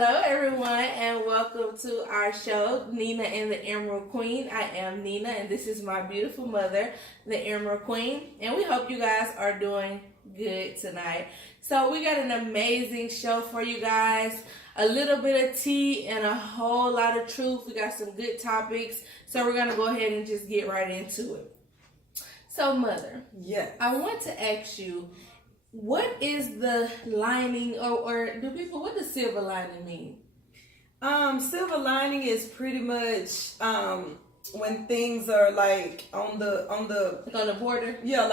Hello, everyone, and welcome to our show, Nina and the Emerald Queen. I am Nina, and this is my beautiful mother, the Emerald Queen, and we hope you guys are doing good tonight. So we got an amazing show for you guys, a little bit of tea and a whole lot of truth. We got some good topics, so we're going to go ahead and just get right into it. So, Mother, yes. I want to ask you, what is the lining, or do people, what does silver lining mean? Silver lining is pretty much when things are like on the border. Yeah,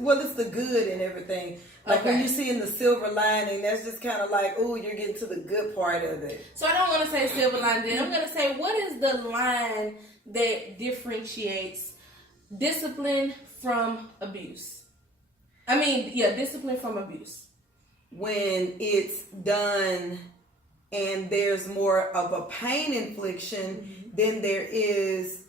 well, it's the good and everything. Like when you see in the silver lining, that's just kind of like, oh, you're getting to the good part of it. So I don't want to say silver lining. I'm going to say, what is the line that differentiates discipline from abuse? Discipline from abuse. When it's done and there's more of a pain infliction than there is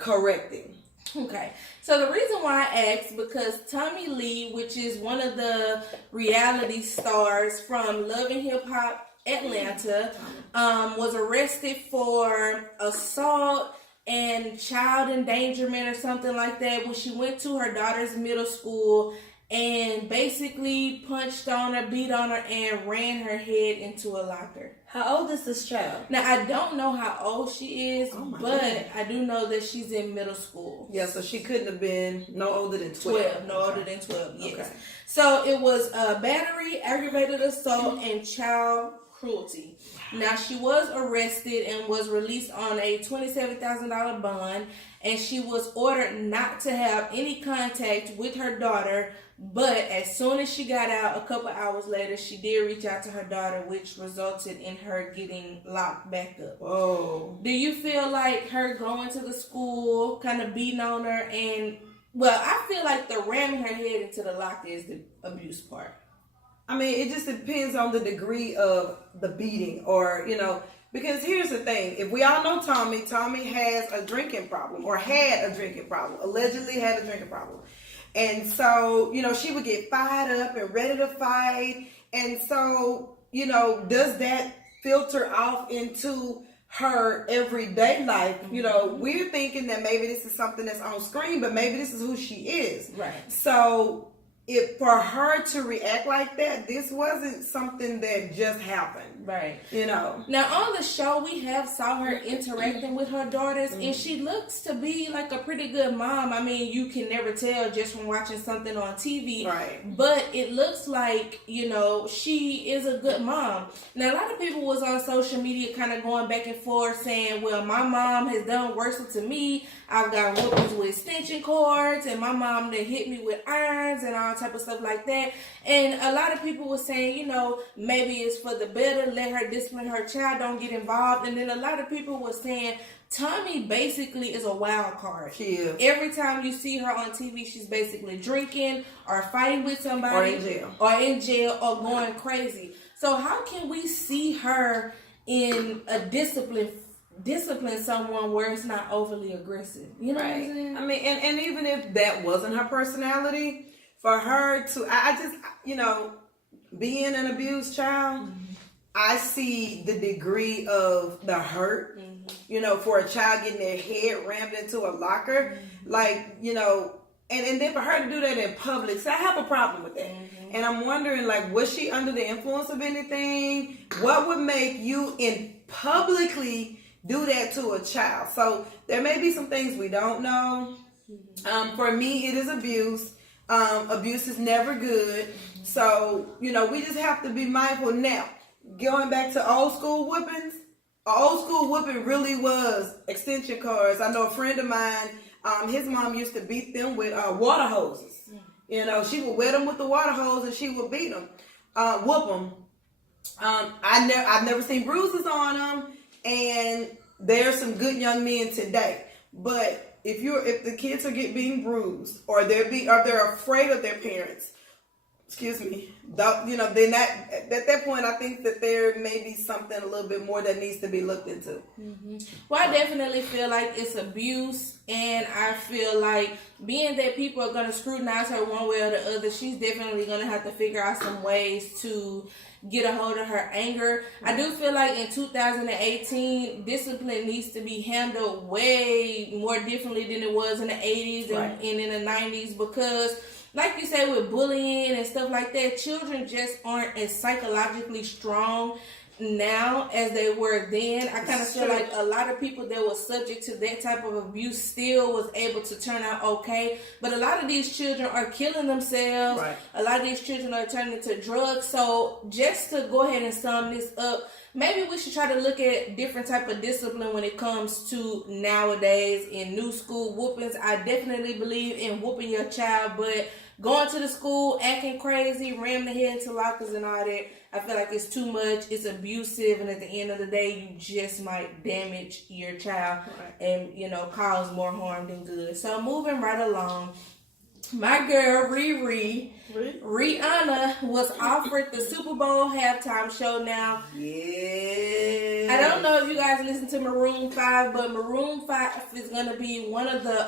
correcting. Okay. So the reason why I asked, because Tommy Lee, which is one of the reality stars from Love and Hip Hop Atlanta, was arrested for assault and child endangerment or something like that when she went to her daughter's middle school and basically punched on her, beat on her, and ran her head into a locker. How old is this child? Now, I don't know how old she is, but goodness. I do know that she's in middle school. Yeah, so she couldn't have been no older than 12. Older than 12, yes. Okay. So it was battery, aggravated assault, and child cruelty. Now, she was arrested and was released on a $27,000 bond, and she was ordered not to have any contact with her daughter, but as soon as she got out, a couple hours later, she did reach out to her daughter, which resulted in her getting locked back up. Oh. Do you feel like her going to the school, kind of beating on her, and, well, I feel like the ramming her head into the locker is the abuse part. I mean, it just depends on the degree of the beating, or, because here's the thing. If we all know Tommy has a drinking problem, or had a drinking problem, allegedly had a drinking problem. And so, she would get fired up and ready to fight. And so, does that filter off into her everyday life? We're thinking that maybe this is something that's on screen, but maybe this is who she is. Right. So if for her to react like that, this wasn't something that just happened. Right. Now on the show, we have saw her interacting with her daughters, and she looks to be like a pretty good mom. I mean, you can never tell just from watching something on TV. Right. But it looks like, she is a good mom. Now, a lot of people was on social media kind of going back and forth saying, well, my mom has done worse to me. I've got whoopings with extension cords, and my mom that hit me with irons and all type of stuff like that. And a lot of people were saying, maybe it's for the better, let her discipline her child, don't get involved. And then a lot of people were saying Tommy basically is a wild card. She is. Every time you see her on TV, she's basically drinking or fighting with somebody, or in jail or going crazy. So how can we see her in a discipline someone where it's not overly aggressive? You know what I'm saying? I mean, and even if that wasn't her personality, for her to, I just, being an abused child, I see the degree of the hurt, for a child getting their head rammed into a locker, and then for her to do that in public. So I have a problem with that. And I'm wondering, was she under the influence of anything? What would make you publicly do that to a child? So there may be some things we don't know. For me, it is abuse. Abuse is never good. So, we just have to be mindful. Now, going back to old school whoopings, old school whooping really was extension cords. I know a friend of mine, his mom used to beat them with water hoses. She would wet them with the water hose and she would beat them, whoop them. I've never seen bruises on them, and there's some good young men today. But if the kids are being bruised, or they're afraid of their parents, excuse me, then at that point, I think that there may be something a little bit more that needs to be looked into. Mm-hmm. Well, I definitely feel like it's abuse, and I feel like being that people are going to scrutinize her one way or the other, she's definitely going to have to figure out some ways to get a hold of her anger. I do feel like in 2018, discipline needs to be handled way more differently than it was in the 80s and in the 90s, because like you say, with bullying and stuff like that, children just aren't as psychologically strong now as they were then. I kind of feel like a lot of people that were subject to that type of abuse still was able to turn out okay, but a lot of these children are killing themselves. A lot of these children are turning to drugs. So just to go ahead and sum this up, maybe we should try to look at different type of discipline when it comes to nowadays in new school whoopings. I definitely believe in whooping your child, but going to the school, acting crazy, ramming the head into lockers and all that, I feel like it's too much. It's abusive, and at the end of the day, you just might damage your child and, cause more harm than good. So moving right along, my girl Rihanna was offered the Super Bowl halftime show. Now, I don't know if you guys listen to Maroon 5, but Maroon 5 is going to be one of the,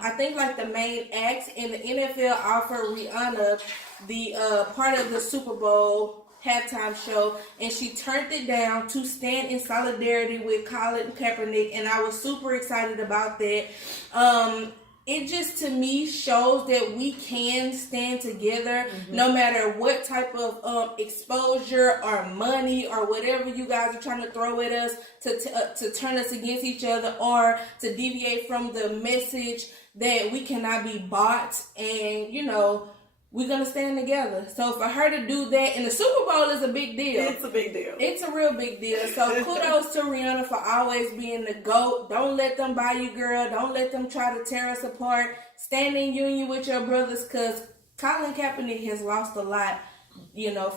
I think like the main acts, and the NFL offered Rihanna the part of the Super Bowl halftime show, and she turned it down to stand in solidarity with Colin Kaepernick, and I was super excited about that. It just, to me, shows that we can stand together no matter what type of exposure or money or whatever you guys are trying to throw at us to turn us against each other or to deviate from the message that we cannot be bought, and, we're going to stand together. So for her to do that, and the Super Bowl is a big deal. It's a big deal. It's a real big deal. So kudos to Rihanna for always being the GOAT. Don't let them buy you, girl. Don't let them try to tear us apart. Stand in union with your brothers, because Colin Kaepernick has lost a lot,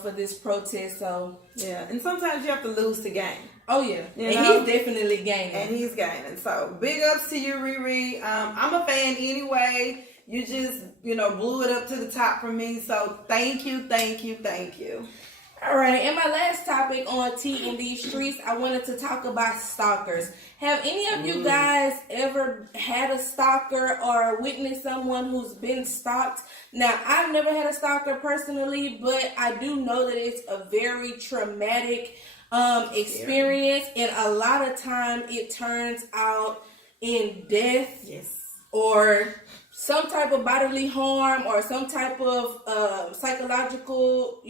for this protest. So yeah, and sometimes you have to lose to gain. Oh yeah, he's definitely gaining. And he's gaining. So big ups to you, Riri. I'm a fan anyway. You just, blew it up to the top for me. So thank you. All right, and my last topic on T in these streets, I wanted to talk about stalkers. Have any of you guys ever had a stalker or witnessed someone who's been stalked? Now, I've never had a stalker personally, but I do know that it's a very traumatic experience, and a lot of time it turns out in death. Or some type of bodily harm, or some type of psychological,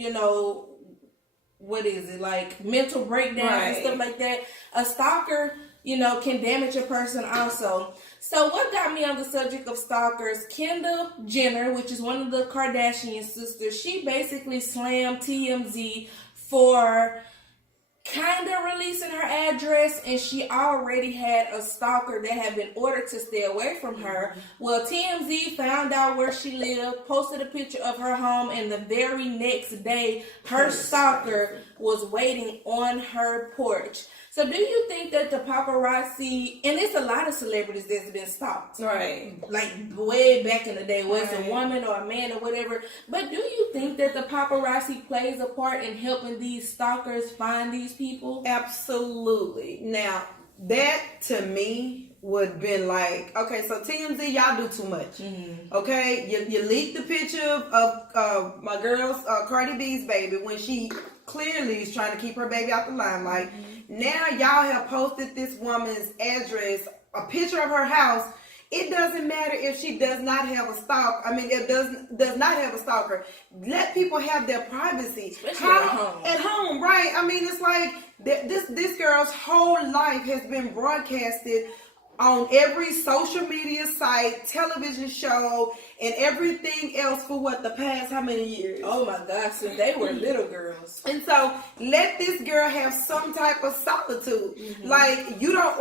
like mental breakdown and stuff like that. A stalker, can damage a person also. So what got me on the subject of stalkers, Kendall Jenner, which is one of the Kardashian sisters, she basically slammed TMZ for kind of releasing her address, and she already had a stalker that had been ordered to stay away from her. Well, TMZ found out where she lived, posted a picture of her home, and the very next day, her stalker was waiting on her porch. So do you think that the paparazzi, and it's a lot of celebrities that's been stalked, like way back in the day, whether it's a woman or a man or whatever, but do you think that the paparazzi plays a part in helping these stalkers find these people? Absolutely. Now, that to me would been like, okay, so TMZ, y'all do too much. Okay, you leaked the picture of my girl's Cardi B's baby when she clearly is trying to keep her baby out the limelight. Now y'all have posted this woman's address, a picture of her house. It doesn't matter if she does not have a stalker. It does not have a stalker. Let people have their privacy. At home, right? It's like this girl's whole life has been broadcasted on every social media site, television show, and everything else for the past how many years? Oh my gosh, since they were little girls. And so let this girl have some type of solitude. Like, you don't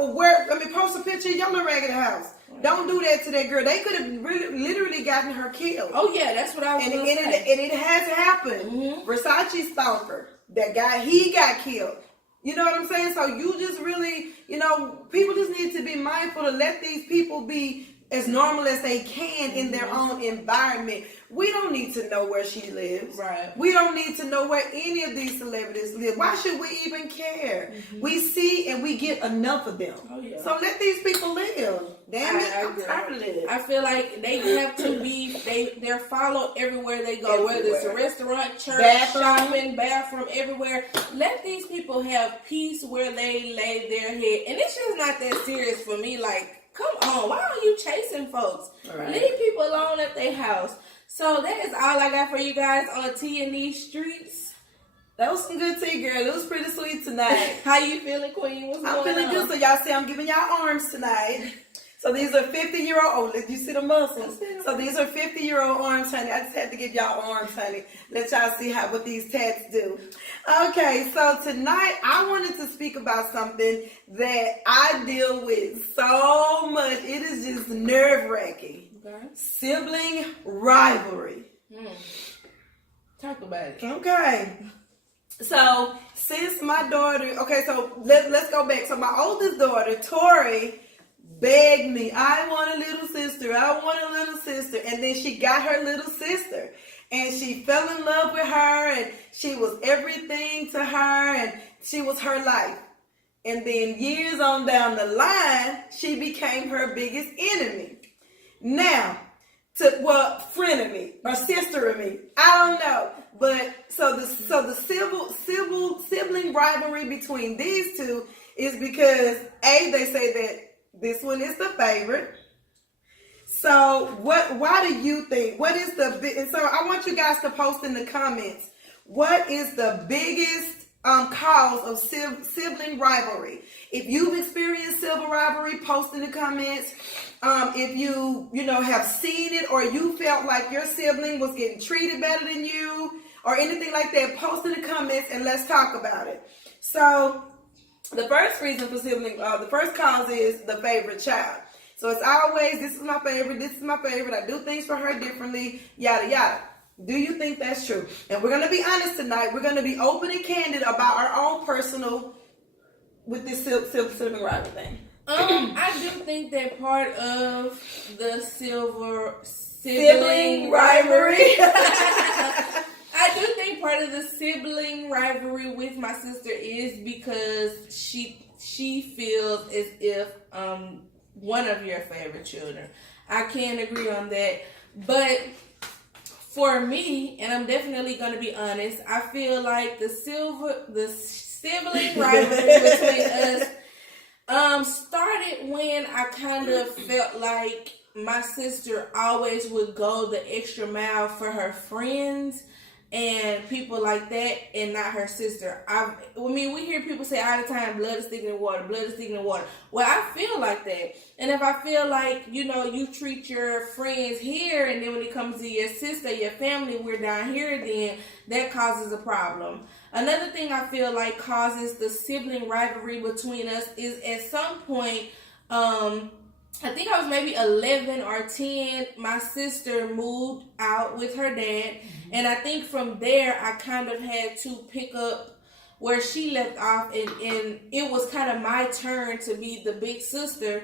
post a picture of your little raggedy house. Don't do that to that girl. They could have literally gotten her killed. Oh yeah, that's what I was going to say. And it has happened. Versace stalker, that guy, he got killed. You know what I'm saying? So you just really, people just need to be mindful to let these people be as normal as they can in their own environment. We don't need to know where she lives. Right. We don't need to know where any of these celebrities live. Why should we even care? We see and we get enough of them. Oh, yeah. So let these people live. Damn it, I'm tired of it. I feel like they have to be, they're followed everywhere they go, Everywhere. whether it's a restaurant, church, Bathroom. shopping, bathroom, everywhere. Let these people have peace where they lay their head. And it's just not that serious for me. Like, come on, why are you chasing folks? Right. Leave people alone at their house. So that is all I got for you guys on Tea in these streets. That was some good tea, girl. It was pretty sweet tonight. How you feeling, Queen? What's I'm going feeling on? good. So y'all see I'm giving y'all arms tonight. So these are 50-year-old. Oh, you see the muscles. So these are 50-year-old arms, honey. I just had to give y'all arms, honey. Let y'all see what these tats do. Okay, so tonight I wanted to speak about something that I deal with so much. It is just nerve-wracking. Okay. Sibling rivalry. Talk about it. Okay. So since my daughter, so let's go back. So my oldest daughter, Tori, begged me, I want a little sister. I want a little sister. And then she got her little sister. And she fell in love with her. And she was everything to her. And she was her life. And then years on down the line, she became her biggest enemy. Now, frenemy or sister of me. I don't know. But so the sibling rivalry between these two is because they say that this one is the favorite. So why do you think? What is and so I want you guys to post in the comments, what is the biggest cause of sibling rivalry? If you've experienced sibling rivalry, post in the comments. If you have seen it, or you felt like your sibling was getting treated better than you, or anything like that, post in the comments and let's talk about it. So the first reason for sibling, the first cause is the favorite child. So it's always, this is my favorite, I do things for her differently, yada yada. Do you think that's true? And we're going to be honest tonight. We're going to be open and candid about our own personal with this sibling rivalry thing. I do think that part of the sibling rivalry. I do think part of the sibling rivalry with my sister is because she feels as if one of your favorite children. I can't agree on that, but for me, and I'm definitely going to be honest, I feel like the sibling rivalry between us started when I kind of felt like my sister always would go the extra mile for her friends and people like that, and not her sister. We hear people say all the time, blood is thicker than water, blood is thicker than water. Well, I feel like that. And if I feel like, you treat your friends here, and then when it comes to your sister, your family, we're down here, then that causes a problem. Another thing I feel like causes the sibling rivalry between us is at some point, I think I was maybe 11 or 10, my sister moved out with her dad. And I think from there, I kind of had to pick up where she left off. And it was kind of my turn to be the big sister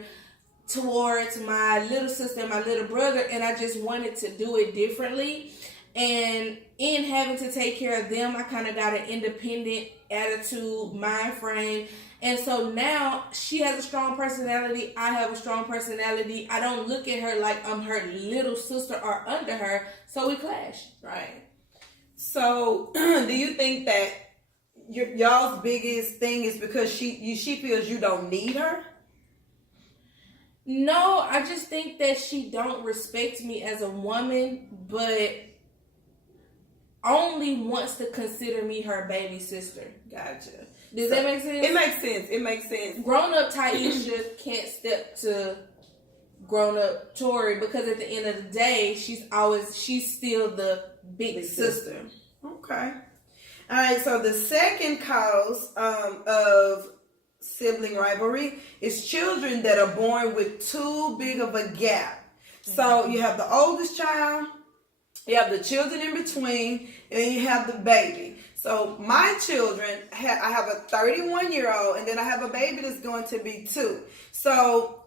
towards my little sister and my little brother. And I just wanted to do it differently. And in having to take care of them, I kind of got an independent attitude, mind frame. And so now she has a strong personality. I have a strong personality. I don't look at her like I'm her little sister or under her. So we clash. Right. So do you think that y'all's biggest thing is because she feels you don't need her? No, I just think that she don't respect me as a woman, but only wants to consider me her baby sister. Gotcha. Does that make sense? It makes sense. Grown up Taisha can't step to grown up Tori, because at the end of the day, she's still the big sister. Okay. All right. So the second cause of sibling rivalry is children that are born with too big of a gap. So you have the oldest child, you have the children in between, and then you have the baby. So my children, I have a 31-year-old, and then I have a baby that's going to be 2. So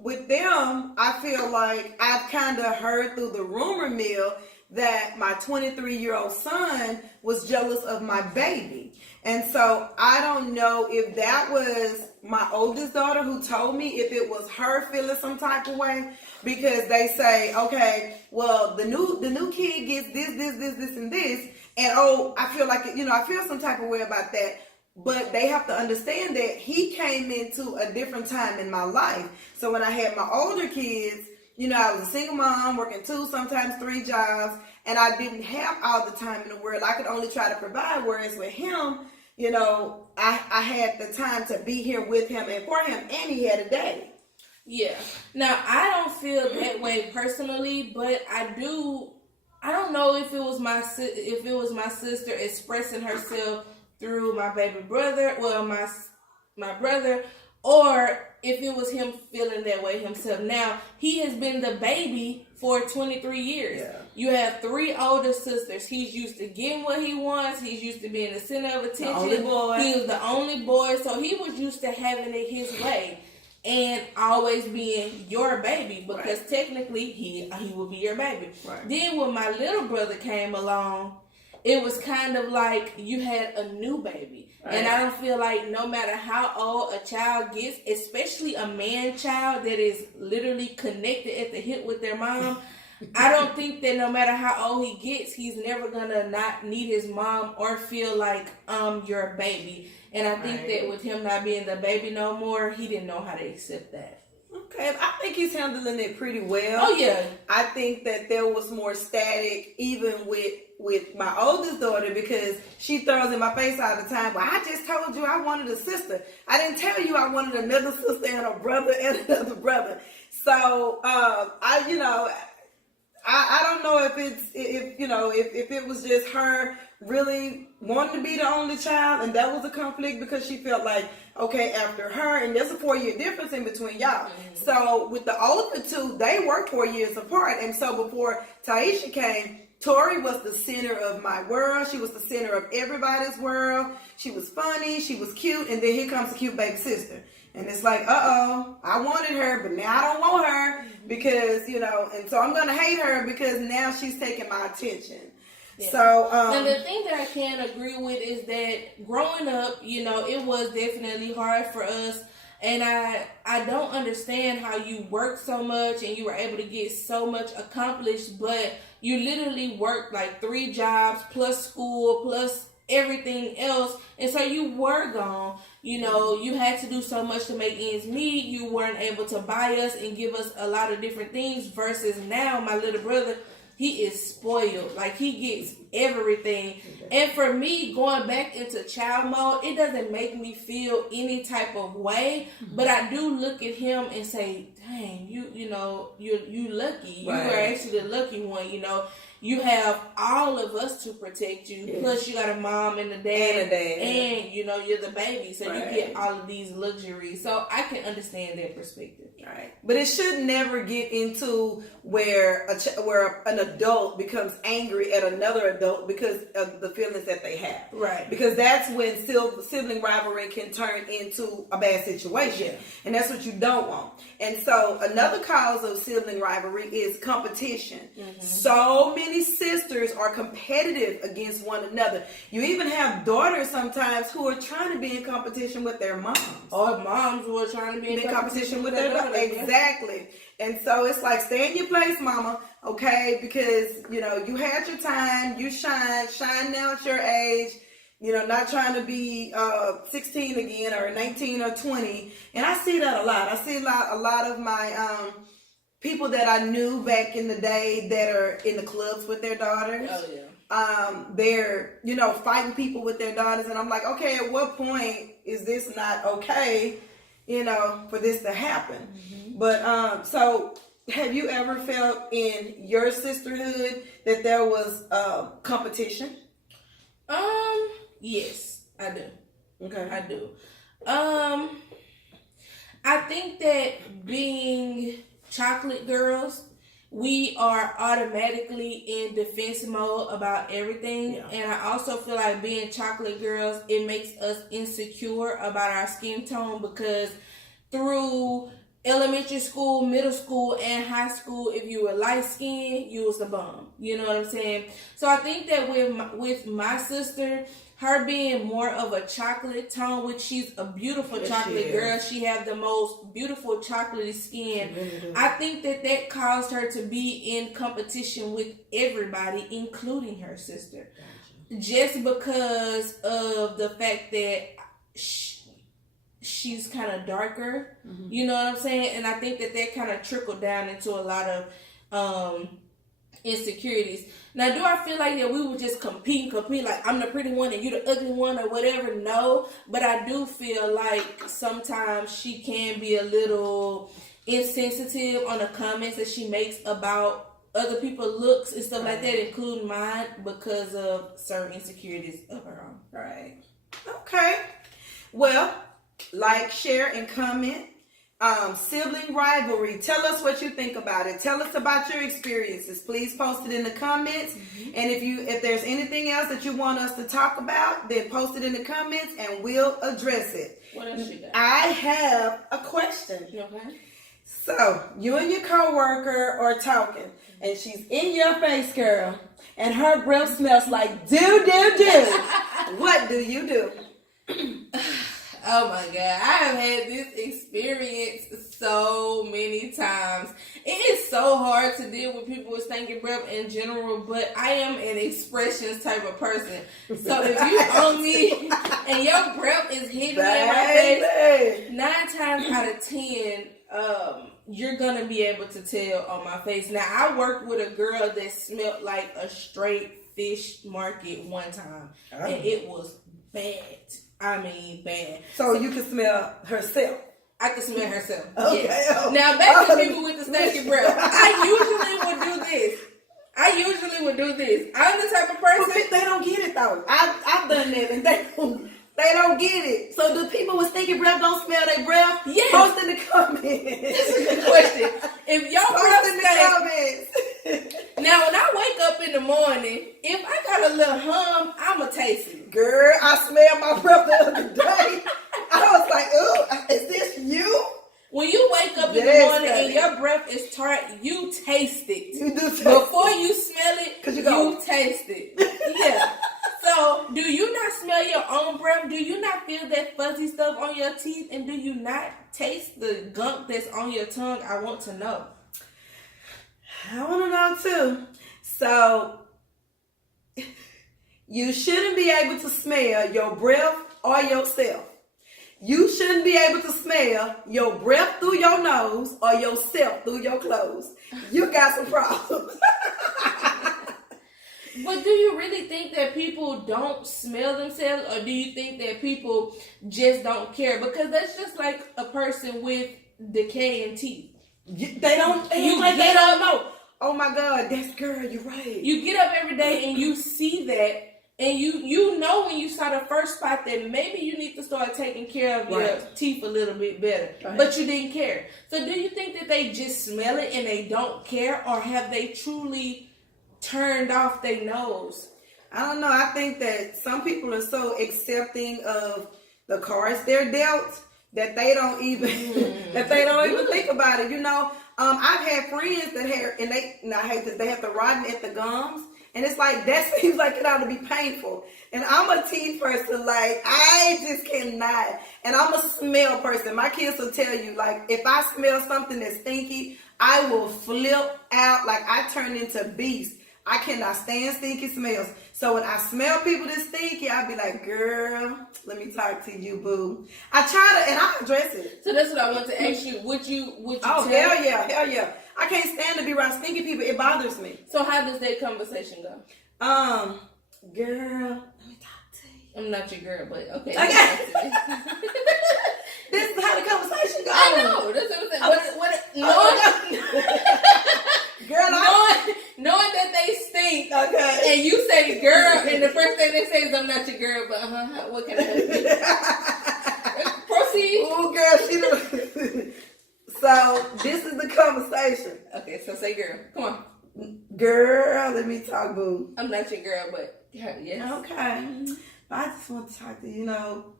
with them, I feel like I've kind of heard through the rumor mill that my 23-year-old son was jealous of my baby. And so I don't know if that was my oldest daughter who told me, if it was her feeling some type of way, because they say, okay, well, the new kid gets this, and this. And I feel like, I feel some type of way about that. But they have to understand that he came into a different time in my life. So when I had my older kids, I was a single mom working 2, sometimes 3 jobs, and I didn't have all the time in the world. I could only try to provide, whereas with him, I had the time to be here with him and for him, and he had a daddy. Yeah. Now, I don't feel that way personally, but I don't know if it was my sister expressing herself through my baby brother, my brother, or if it was him feeling that way himself. Now, he has been the baby for 23 years. Yeah. You have 3 older sisters. He's used to getting what he wants. He's used to being the center of attention. The only boy. He was the only boy, so he was used to having it his way and always being your baby, because technically he would be your baby. Right. Then when my little brother came along, it was kind of like you had a new baby. Right. And I don't feel like no matter how old a child gets, especially a man child that is literally connected at the hip with their mom, I don't think that no matter how old he gets, he's never going to not need his mom or feel like your baby. And I think that with him not being the baby no more, he didn't know how to accept that. Okay, I think he's handling it pretty well. Oh, yeah. I think that there was more static even with my oldest daughter, because she throws in my face all the time, well, I just told you I wanted a sister. I didn't tell you I wanted another sister and a brother and another brother. So, I don't know if it was just her really wanting to be the only child, and that was a conflict because she felt like, okay, after her, and there's a 4-year difference in between y'all. Mm-hmm. So with the older 2, they were 4 years apart, and so before Taisha came, Tori was the center of my world. She was the center of everybody's world. She was funny, she was cute, and then here comes the cute baby sister. And it's like, I wanted her, but now I don't want her because, and so I'm going to hate her because now she's taking my attention. Yeah. So, now the thing that I can agree with is that growing up, it was definitely hard for us. And I don't understand how you work so much and you were able to get so much accomplished, but you literally worked like 3 jobs plus school plus everything else, and so you were gone. You had to do so much to make ends meet. You weren't able to buy us and give us a lot of different things, versus now my little brother, he is spoiled. Like, he gets everything. And for me, going back into child mode, it doesn't make me feel any type of way, but I do look at him and say, dang, you lucky. You were actually the lucky one. You have all of us to protect you. Yes. Plus, you got a mom and a dad. And you're the baby. So you get all of these luxuries. So I can understand that perspective. Right. But it should never get into where an adult becomes angry at another adult because of the feelings that they have. Right. Because that's when sibling rivalry can turn into a bad situation. Yeah. And that's what you don't want. And so another cause of sibling rivalry is competition. Mm-hmm. So many sisters are competitive against one another. You even have daughters sometimes who are trying to be in competition with their moms. Or moms who are trying to be in competition with their daughters. Exactly. And so it's like, stay in your place, mama, okay? Because, you had your time, you shine now at your age, not trying to be 16 again or 19 or 20. And I see that a lot. I see a lot of my people that I knew back in the day that are in the clubs with their daughters. Oh, yeah. They're, fighting people with their daughters. And I'm like, okay, at what point is this not okay, for this to happen? Mm-hmm. But, so have you ever felt in your sisterhood that there was competition? Yes, I do. Okay. I do. I think that being chocolate girls, we are automatically in defense mode about everything. Yeah. And I also feel like being chocolate girls, it makes us insecure about our skin tone, because through elementary school, middle school, and high school, if you were light skinned, you was a bum. You know what I'm saying? So I think that with my sister, her being more of a chocolate tone, which she's a beautiful chocolate girl. She have the most beautiful chocolatey skin. Really, I think that caused her to be in competition with everybody, including her sister. Gotcha. Just because of the fact that she's kind of darker. Mm-hmm. You know what I'm saying? And I think that kind of trickled down into a lot of insecurities. Now, do I feel like that we would just compete, like I'm the pretty one and you the ugly one or whatever? No, but I do feel like sometimes she can be a little insensitive on the comments that she makes about other people's looks and stuff like that, including mine, because of certain insecurities of her own. Right. Okay. Well, like, share, and comment. Sibling rivalry. Tell us what you think about it. Tell us about your experiences. Please post it in the comments. Mm-hmm. And if there's anything else that you want us to talk about, then post it in the comments and we'll address it. What else you got? I have a question. Okay. So, you and your coworker are talking, and she's in your face, girl, and her breath smells like do. What do you do? Oh my God, I have had this experience so many times. It is so hard to deal with people with stinking breath in general, but I am an expressions type of person. So if you own me and your breath is hitting me in my face, 9 times out of 10, you're gonna be able to tell on my face. Now, I worked with a girl that smelled like a straight fish market one time, and it was bad. I mean, bad. So you can smell herself. I can smell herself. Okay. Yes. Now back to people with the stinky breath. I usually would do this. I'm the type of person. They don't get it though. I've done that and they don't get it. So do people with stinky breath don't smell their breath? Yes. Post in the comments. This is the question. If y'all post in the comments. Now when I wake up in the morning, if I got a little hum, I'ma taste it. Girl, I smelled my breath the other day. I was like, "Oh, is this you?" When you wake up in the morning and your breath is tart, you taste it. You do taste Before you smell it, you taste it. Yeah. So, do you not smell your own breath? Do you not feel that fuzzy stuff on your teeth? And do you not taste the gunk that's on your tongue? I want to know. I want to know too. So, you shouldn't be able to smell your breath or yourself. You shouldn't be able to smell your breath through your nose or yourself through your clothes. You got some problems. But do you really think that people don't smell themselves, or do you think that people just don't care? Because that's just like a person with decaying teeth. They don't know. Oh my God, that's girl, you're right. You get up every day and you see that, and you know when you saw the first spot that maybe you need to start taking care of your teeth a little bit better. Right. But you didn't care. So do you think that they just smell it and they don't care, or have they truly turned off their nose? I don't know. I think that some people are so accepting of the cards they're dealt that they don't even think about it. You know, I've had friends that they have to rotten at the gums, and it's like that seems like it ought to be painful. And I'm a teeth person, like I just cannot. And I'm a smell person. My kids will tell you, like if I smell something that's stinky, I will flip out. Like I turn into beast. I cannot stand stinky smells. So when I smell people that stinky, I'll be like, girl, let me talk to you, boo. I try to, and I address it. So that's what I want to ask you. Would you Oh, hell yeah. I can't stand to be around stinky people. It bothers me. So how does that conversation go? Girl, let me talk to you. I'm not your girl, but okay. This is how the conversation goes. I know. That's what I'm saying. Knowing that they stink, okay, and you say girl, and the first thing they say is I'm not your girl, but what can I do? Proceed. Oh, girl, she don't. So this is the conversation. Okay, so say girl. Come on, girl. Let me talk, boo. I'm not your girl, but yes. Okay. But I just want to talk to you.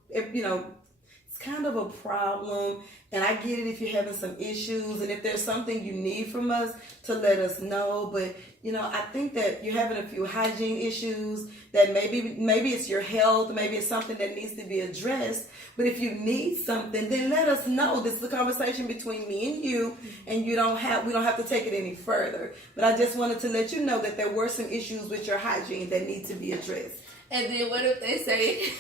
If it's kind of a problem. And I get it if you're having some issues, and if there's something you need from us, to let us know. But I think that you're having a few hygiene issues, that maybe it's your health, maybe it's something that needs to be addressed. But if you need something, then let us know. This is a conversation between me and you, and we don't have to take it any further. But I just wanted to let you know that there were some issues with your hygiene that need to be addressed. And then what if they say,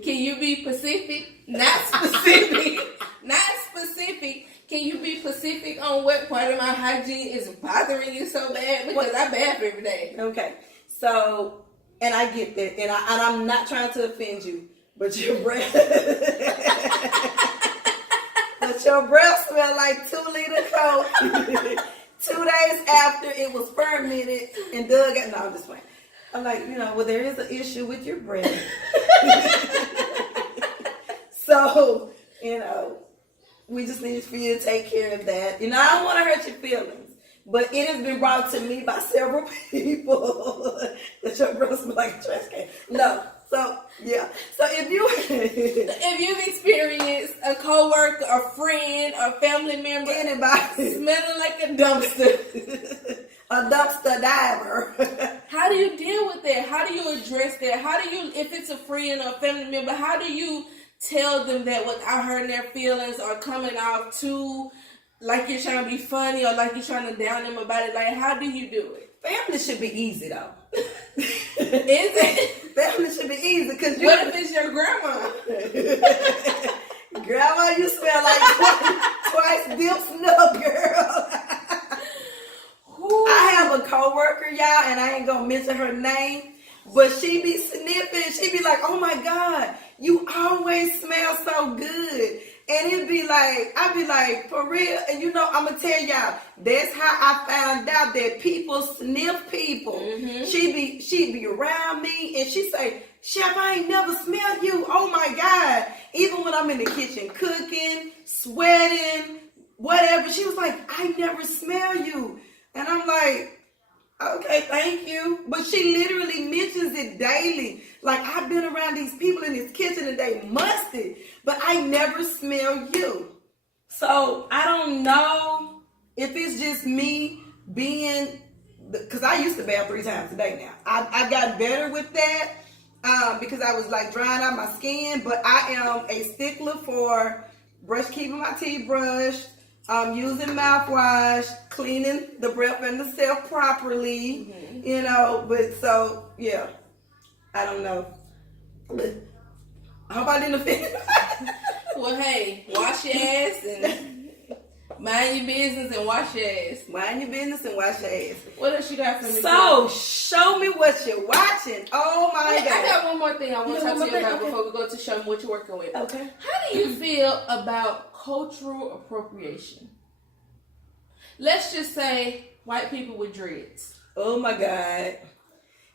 can you be specific? Not specific. Not specific. Can you be specific on what part of my hygiene is bothering you so bad? Because I bath every day. Okay. So, and I get that. And I'm not trying to offend you, but your breath... but your breath smell like 2 liter Coke 2 days after it was fermented and dug out. No, I'm just playing. I'm like, well, there is an issue with your breath. So, we just need for you to take care of that. I don't want to hurt your feelings, but it has been brought to me by several people that your breath smells like a trash can. No. So, yeah. So, if you've experienced a coworker, a friend, a family member, anybody smelling like a dumpster. A dumpster diver. How do you deal with that? How do you address that? How do you, if it's a friend or a family member, how do you tell them that without hurting their feelings or coming off too like you're trying to be funny or like you're trying to down them about it? Like, how do you do it? Family should be easy though. Is it? Family should be easy because what if it's your grandma? Grandma, you smell like twice dipped snuff, girl. I have a coworker, y'all, and I ain't gonna mention her name, but she be sniffing. She be like, "Oh my God, you always smell so good." And it'd be like, I'd be like, for real. And I'm gonna tell y'all, that's how I found out that people sniff people. Mm-hmm. She'd be around me and she say, "Chef, I ain't never smelled you. Oh my God." Even when I'm in the kitchen cooking, sweating, whatever, she was like, "I never smell you." And I'm like, okay, thank you. But she literally mentions it daily. Like, I've been around these people in this kitchen and they musty, but I never smell you. So I don't know if it's just me being, because I used to bath 3 times a day now. I got better with that because I was like drying out my skin, but I am a stickler for keeping my teeth brushed, using mouthwash, cleaning the breath and the self properly, but so, yeah, I don't know. But I hope I didn't offend. Well, hey, wash your ass and mind your business and wash your ass. Mind your business and wash your ass. What else you got for me? So, show me what you're watching. Oh my God. I got one more thing I want to talk to you about before we go to show me what you're working with. Okay. How do you feel about cultural appropriation? Let's just say white people with dreads. Oh my God.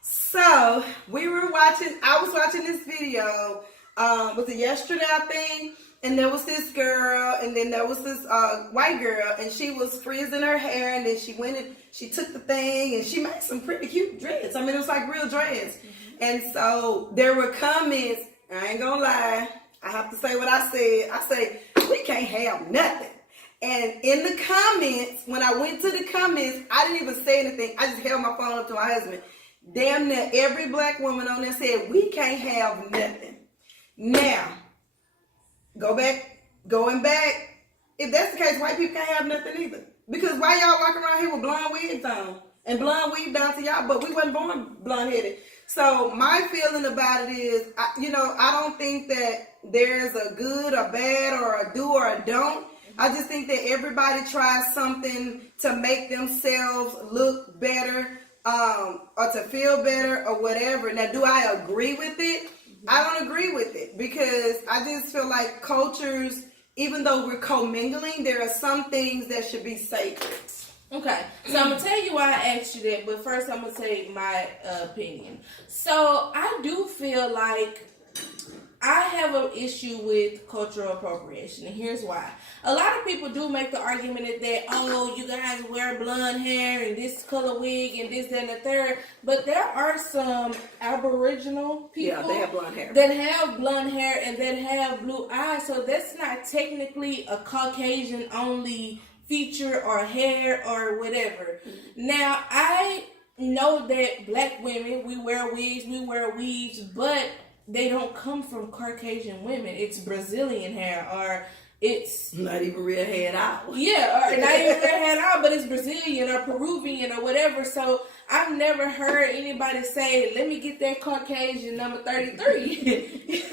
So I was watching this video, was it yesterday, I think? And there was this girl, and then there was this white girl, and she was frizzing her hair, and then she went and she took the thing, and she made some pretty cute dreads. I mean, it was like real dreads. Mm-hmm. And so there were comments, I ain't gonna lie, I have to say what I said. I say, we can't have nothing. And in the comments, when I went to the comments, I didn't even say anything. I just held my phone up to my husband. Damn near every black woman on there said, we can't have nothing. Now, going back, if that's the case, white people can't have nothing either. Because why y'all walking around here with blonde wigs on? And blonde weave down to y'all, but we wasn't born blonde-headed. So my feeling about it is, I don't think that there's a good or bad or a do or a don't. I just think that everybody tries something to make themselves look better or to feel better or whatever. Now, do I agree with it? I don't agree with it because I just feel like cultures, even though we're commingling, there are some things that should be sacred. Okay, so I'm going to tell you why I asked you that, but first I'm going to say my opinion. So I do feel like I have an issue with cultural appropriation, and here's why. A lot of people do make the argument that, oh, you guys wear blonde hair and this color wig and this, that, and the third. But there are some Aboriginal people they have blonde hair. that have blonde hair and that have blue eyes. So that's not technically a Caucasian-only feature or hair or whatever. Now, I know that black women, we wear wigs, we wear weaves, but they don't come from Caucasian women. It's Brazilian hair, or it's not even real head out. Yeah, or not even real head out, but it's Brazilian or Peruvian or whatever. So I've never heard anybody say, let me get that Caucasian number 33.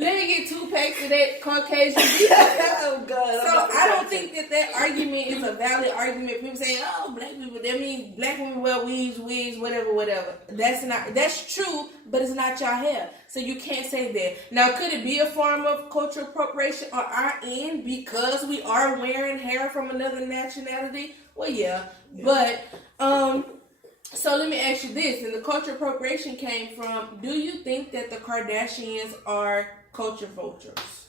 Let me get 2 packs of that Caucasian beef. Oh, God. So I don't think that argument is a valid argument. People say, oh, black people, that means black women wear weaves, wigs, whatever. That's true, but it's not y'all hair. So you can't say that. Now, could it be a form of cultural appropriation on our end because we are wearing hair from another nationality? Well, yeah. But, so let me ask you this, and the cultural appropriation came from, do you think that the Kardashians are culture vultures?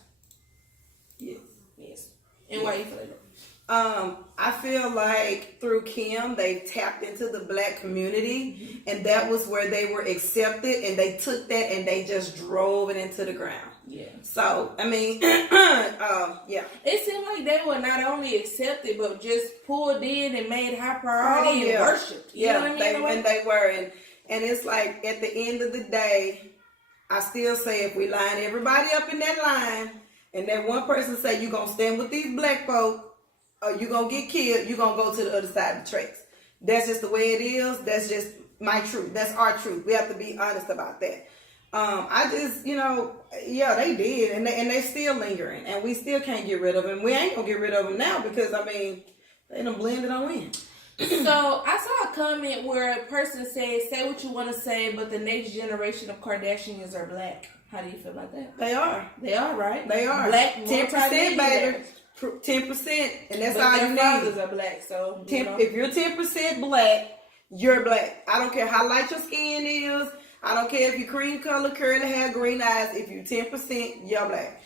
Yes. And why you feel like that? I feel like through Kim, they tapped into the black community, and that was where they were accepted, and they took that and they just drove it into the ground. Yeah. So, I mean, yeah. It seemed like they were not only accepted, but just pulled in and made high priority and worshipped. You know what I mean? And they were. And it's like, at the end of the day, I still say if we line everybody up in that line, and that one person say, you're going to stand with these black folk, or you're going to get killed, you're going to go to the other side of the tracks. That's just the way it is. That's just my truth. That's our truth. We have to be honest about that. I just, they did, and they still lingering, and we still can't get rid of them. We ain't gonna get rid of them now because, I mean, they done blended on in. So, I saw a comment where a person said, say what you want to say, but the next generation of Kardashians are black. How do you feel about that? They are. They are, right? They are. Black, 10%, baby. 10%, and that's all you need. Fathers are black, so, If you're 10% black, you're black. I don't care how light your skin is. I don't care if you cream color, curly hair, green eyes. If you 10%, you're black.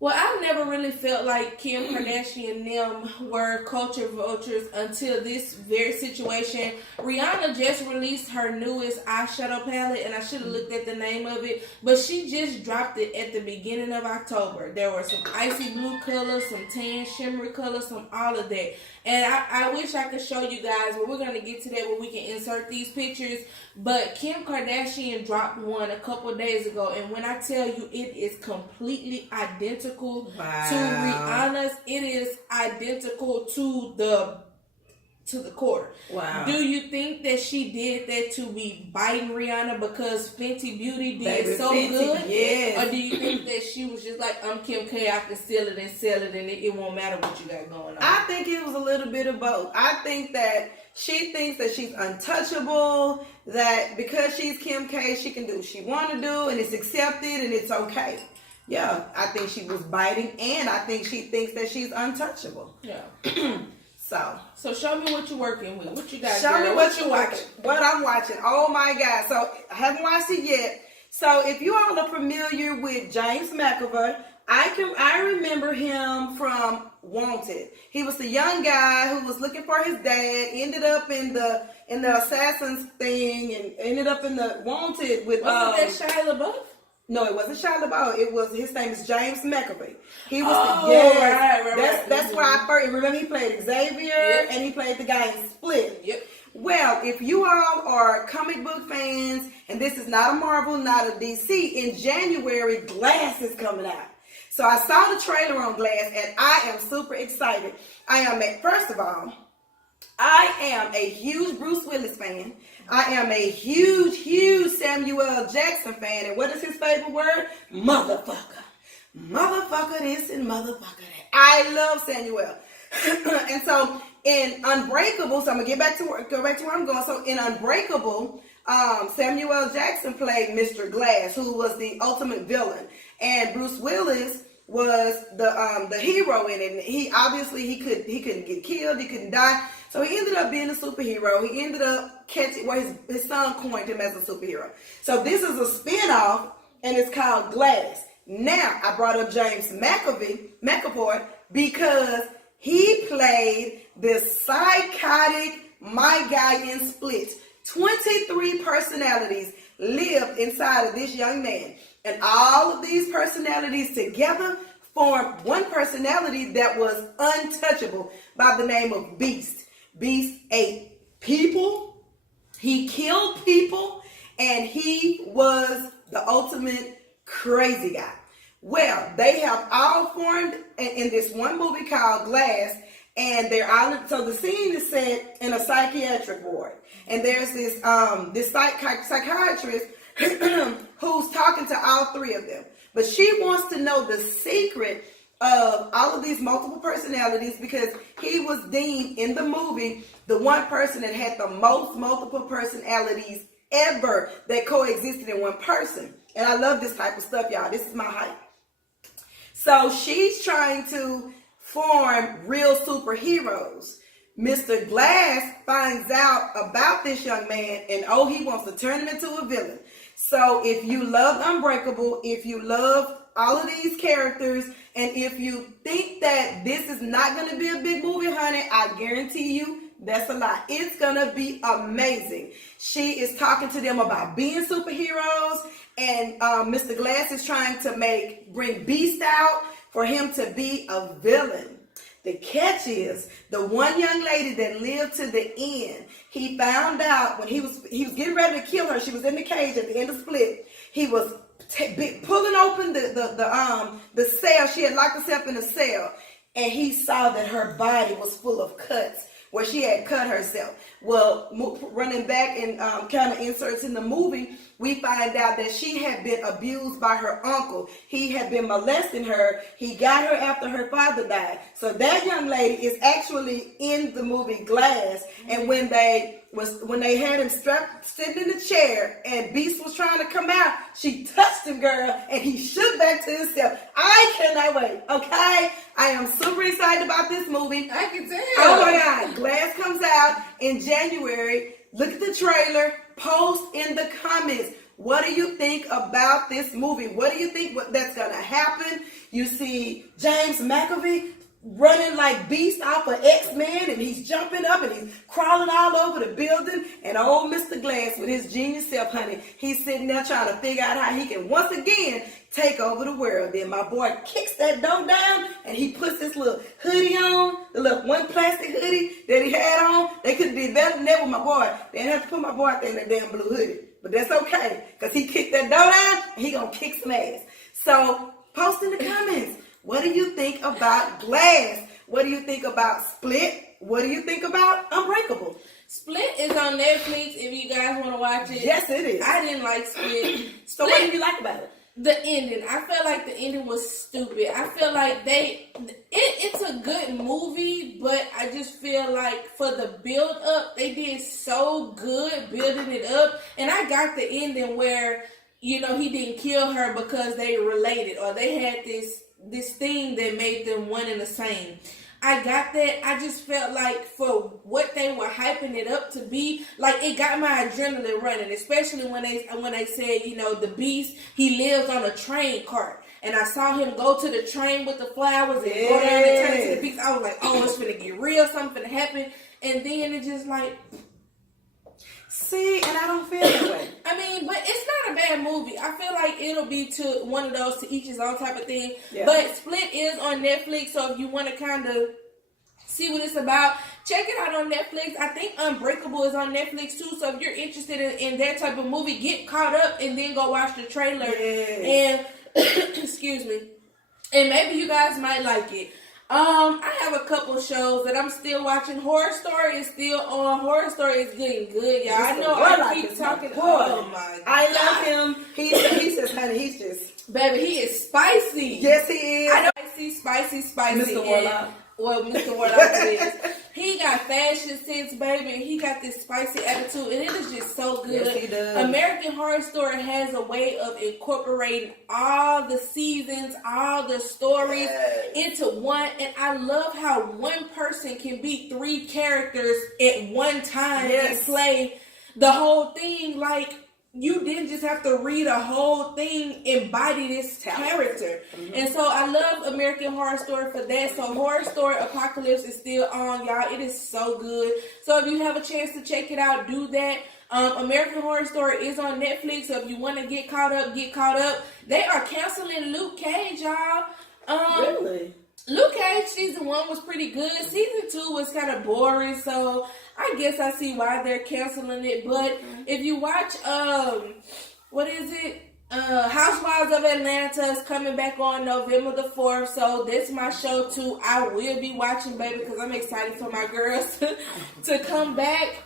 Well, I've never really felt like Kim Kardashian and them were culture vultures until this very situation. Rihanna just released her newest eyeshadow palette, and I should have looked at the name of it, but she just dropped it at the beginning of October. There were some icy blue colors, some tan shimmery colors, some all of that. And I wish I could show you guys, but we're going to get to that where we can insert these pictures. But Kim Kardashian dropped one a couple of days ago, and when I tell you it is completely identical to Rihanna's, it is identical to the core. Wow. Do you think that she did that to be biting Rihanna because Fenty Beauty did good? Yes. Or do you think that she was just like, I'm Kim K, I can steal it and sell it, and it won't matter what you got going on? I think it was a little bit of both. I think that she thinks that she's untouchable, that because she's Kim K, she can do what she want to do, and it's accepted, and it's okay. Yeah, I think she was biting, and I think she thinks that she's untouchable. Yeah. So show me what you're working with. What you got? Show me what you're watching. What I'm watching. Oh my God. So I haven't watched it yet. So if you all are familiar with James McAvoy, I remember him from Wanted. He was the young guy who was looking for his dad, ended up in the assassins thing, and ended up in the Wanted with Wasn't that Shia LaBeouf? No, it wasn't Shia LaBeouf. It was, his name is James McAvoy. He was right. That's where I first remember he played Xavier, and he played the guy in Split. Yep. Well, if you all are comic book fans, and this is not a Marvel, not a DC, in January, Glass is coming out. So I saw the trailer on Glass, and I am super excited. First of all, I am a huge Bruce Willis fan. I am a huge Samuel L. Jackson fan. And what is his favorite word? Motherfucker. Motherfucker this and motherfucker that. I love Samuel. And so in Unbreakable, so I'm going to go back to where I'm going. So in Unbreakable, Samuel L. Jackson played Mr. Glass, who was the ultimate villain. And Bruce Willis was the hero in it. And he couldn't get killed, he couldn't die. So he ended up being a superhero. He ended up catching, his son coined him as a superhero. So this is a spinoff, and it's called Glass. Now, I brought up James McAvoy because he played this psychotic my guy in Split. 23 personalities lived inside of this young man. And all of these personalities together formed one personality that was untouchable by the name of Beast. Beast ate people, he killed people, and he was the ultimate crazy guy. Well, they have all formed in this one movie called Glass, and they're all, so the scene is set in a psychiatric ward, and there's this psychiatrist who's talking to all three of them, but she wants to know the secret of all of these multiple personalities because he was deemed in the movie the one person that had the most multiple personalities ever that coexisted in one person. And I love this type of stuff, y'all. This is my hype. So she's trying to form real superheroes. Mr. Glass finds out about this young man, and he wants to turn him into a villain. So if you love Unbreakable, if you love all of these characters, and if you think that this is not going to be a big movie, honey, I guarantee you that's a lie. It's going to be amazing. She is talking to them about being superheroes, and Mr. Glass is trying to bring Beast out for him to be a villain. The catch is the one young lady that lived to the end. He found out when he was getting ready to kill her. She was in the cage at the end of Split. He was pulling open the cell. She had locked herself in a cell, and he saw that her body was full of cuts where she had cut herself. Well, running back and kind of inserts in the movie, we find out that she had been abused by her uncle. He had been molesting her. He got her after her father died. So that young lady is actually in the movie Glass. And when they had him strapped, sitting in the chair, and Beast was trying to come out, she touched him, girl, and he shook back to himself. I cannot wait, okay? I am super excited about this movie. I can tell. Oh my God. Glass comes out in January. Look at the trailer. Post in the comments. What do you think about this movie? What do you think that's going to happen? You see James McAvoy running like Beast off of X-Men, and he's jumping up and he's crawling all over the building, and old Mr. Glass with his genius self, honey, he's sitting there trying to figure out how he can once again take over the world. Then my boy kicks that door down, and he puts this little hoodie on, the little one plastic hoodie that he had on. They could be better than that with my boy. They didn't have to put my boy out there in that damn blue hoodie, but that's okay, because he kicked that door down, and he gonna kick some ass. So post in the comments. What do you think about Glass? What do you think about Split? What do you think about Unbreakable? Split is on Netflix if you guys want to watch it. Yes, it is. I didn't like Split. So what did you like about it? The ending. I felt like the ending was stupid. I feel like it's a good movie, but I just feel like for the build up, they did so good building it up. And I got the ending where, he didn't kill her because they related, or they had this thing that made them one and the same. I got that. I just felt like for what they were hyping it up to be, like it got my adrenaline running, especially when they said, the Beast, he lives on a train cart. And I saw him go to the train with the flowers and go down and turn to the Beast. I was like, oh, it's gonna get real, something to happen. And then it just like, see, and I don't feel that way. I mean, but it's not a bad movie. I feel like it'll be to one of those to each his own type of thing. Yeah. But Split is on Netflix, so if you want to kind of see what it's about, check it out on Netflix. I think Unbreakable is on Netflix too, so if you're interested in that type of movie, get caught up and then go watch the trailer. Yes. And, excuse me, and maybe you guys might like it. I have a couple shows that I'm still watching. Horror Story is still on. Horror Story is getting good, y'all. I know I keep talking. Oh my God. I love him. He's just, honey, he's just. Baby, he is spicy. Yes, he is. I know spicy. Mr. Warlock. Well, Mr. Warlock is. He got fashion sense, baby, and he got this spicy attitude, and it is just so good. Yes, he does. American Horror Story has a way of incorporating all the seasons, all the stories into one, and I love how one person can be three characters at one time and play the whole thing. Like, you didn't just have to read a whole thing, embody this character. And so I love American Horror Story for that. So Horror Story Apocalypse is still on, y'all. It is so good. So if you have a chance to check it out, do that. American Horror Story is on Netflix, so if you want to get caught up, get caught up. They are canceling Luke Cage, y'all. Really? Luke Cage season 1 was pretty good. Season 2 was kind of boring, so I guess I see why they're canceling it. But if you watch, what is it? Housewives of Atlanta is coming back on November the 4th, so that's my show too. I will be watching, baby, because I'm excited for my girls to come back.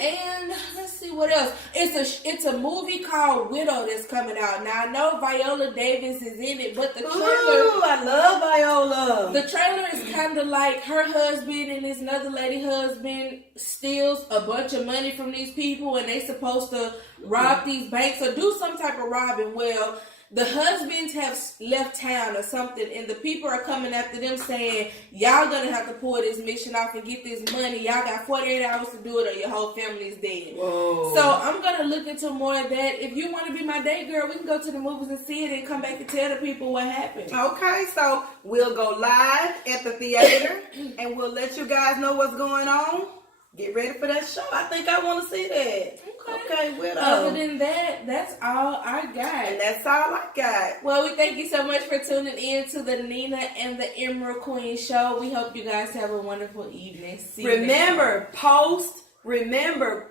And let's see what else. It's a movie called Widow that's coming out. Now I know Viola Davis is in it, but the trailer. Ooh, I love Viola. The trailer is kind of like her husband and this another lady husband steals a bunch of money from these people, and they supposed to rob these banks or do some type of robbing. Well, the husbands have left town or something, and the people are coming after them saying, y'all gonna have to pull this mission off and get this money. Y'all got 48 hours to do it or your whole family's dead. Whoa. So I'm gonna look into more of that. If you want to be my date girl, we can go to the movies and see it and come back and tell the people what happened. Okay, so we'll go live at the theater and we'll let you guys know what's going on. Get ready for that show. I think I want to see that. Okay, Widow. Other than that, that's all I got. And that's all I got. Well, we thank you so much for tuning in to the Nina and the Emerald Queen show. We hope you guys have a wonderful evening. See you Remember,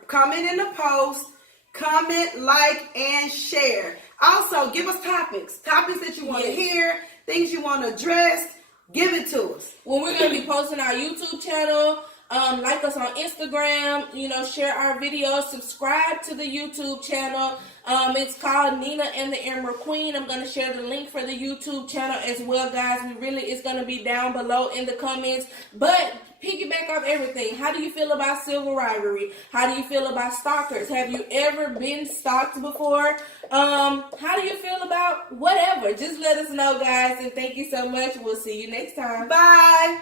comment in the post, comment, like, and share. Also, give us topics that you want to hear, things you want to address. Give it to us. Well, we're going to be posting our YouTube channel. Like us on Instagram, share our videos, subscribe to the YouTube channel. It's called Nina and the Emerald Queen. I'm going to share the link for the YouTube channel as well, guys. It's going to be down below in the comments. But piggyback off everything. How do you feel about Sibling Rivalry? How do you feel about Stalkers? Have you ever been stalked before? How do you feel about whatever? Just let us know, guys. And thank you so much. We'll see you next time. Bye.